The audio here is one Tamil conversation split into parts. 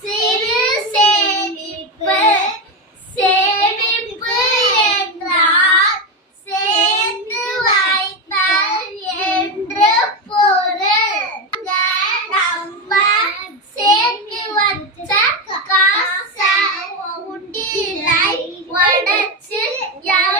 சிறு சேமிப்பு. சேமிப்பு என்றால் சேர்த்து வைத்தல் என்று பொருள். நம்ம சேர்த்து வச்ச காசை உண்டியலை உடச்சு எவ்வளவு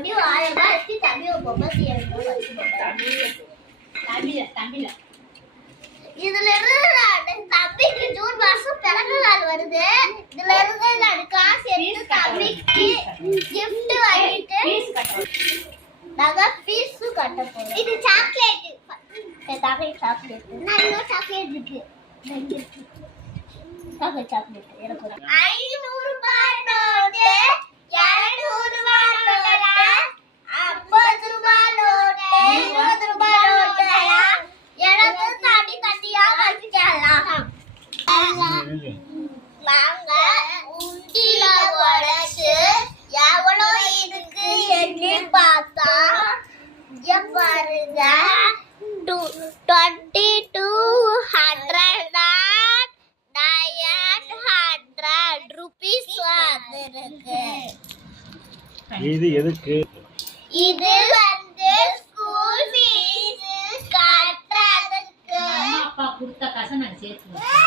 ஒரே. இதோடய ஆயிரம் ரூபாய் தமிழ்ல இதுல இருந்து தம்பிக்கு ஜூன் மாசம் பிறந்த நாள் வருது. இதுல இருந்து நான் காசு எடுத்து தம்பிக்கு gift வாங்கிட்டு நாங்க ஃபீஸ் கட்ட போறோம். இது சாக்லேட் தம்பி சாக்லேட் நான் சாக்லேட் இருக்கு. சாக்லேட் சாக்லேட் எனக்கு ஒரு ஐநூறு ரூபாய் நோட்டு இருநூறு ரூபாய் நோட்டு ஐம்பது ரூபாய் நோட்டு இருபது ரூபாய் நோட்டு எனக்கு தனி தனியா வச்சுக்கலாம் நாங்க உண்டில உடைச்சு. எவ்வளோ இருக்கு எண்ணி பார்த்தா இங்க பாருங்க. Twenty two hundred nine hundred rupees வந்திருக்கு. இது எதுக்கு? இது வந்து ஸ்கூல் ஃபீஸ் கட்டுறதுக்கு. அப்பா கொடுத்த காசை நாங்க சேர்த்துவோம்